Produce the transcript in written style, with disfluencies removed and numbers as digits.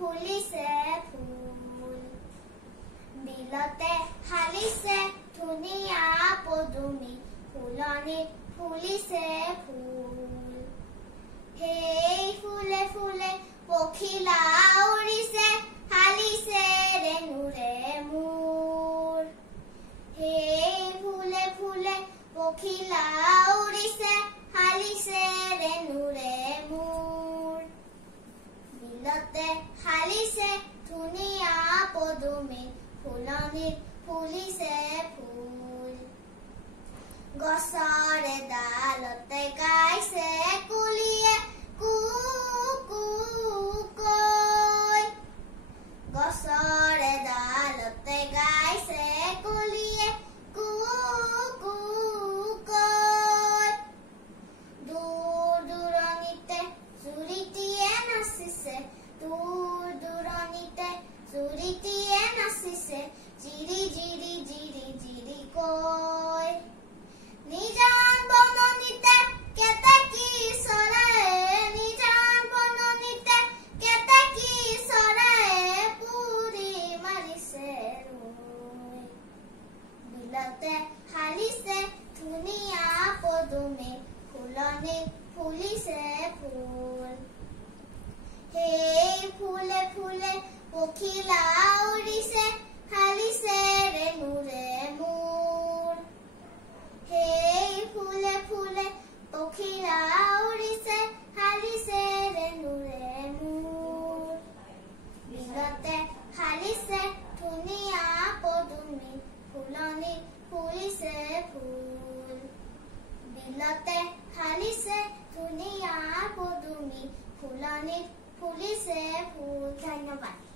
ফুলিছে ফুল বিলতে হালিছে ধুনীয়া পদুমি ফুলনিত ফুলিছে ফুল সেই ফুলে ফুলে পখিলা উৰিছে হালিছে ৰেণুৰে মোৰ সেই ফুলে ফুলে পখিলা উৰিছে হালিছে ৰেণুৰে মোৰ বিলতে হালিছে ধুনীয়া পদুমি ফুলনিত ফুলিছে ফুল গছৰে ডালতে গাইছে কুলিয়ে কু কু কৈ গছৰে ডালতে গাইছে কুলিয়ে কু কু কৈ দূৰ দূৰণিতে জুৰিটিয়ে নাচিছে দূৰ দূৰণিতে জুৰিটিয়ে নাচিছে জিৰি জিৰি জিৰি জিৰি কৈ নিজান বননিতে কেতেকী চৰায়ে নিজান বননিতে কেতেকী চৰায়ে পুৰি মাৰিছে ৰুই বিলতে হালিছে ধুনীয়া পদুমি ফুলনিত ফুলিছে ফুল সেই ফুলে ফুলে পখিলা উৰিছে হালিছে ৰেণুৰে মোৰ সেই ফুলে ফুলে পখিলা উৰিছে হালিছে ৰেণুৰে মোৰ বিলতে হালিছে ধুনীয়া পদুমি ফুলনিত ফুলিছে ফুল বিলতে হালিছে ধুনীয়া পদুমি ফুলনিত ফুলিছে ফুল ধন্যবাদ।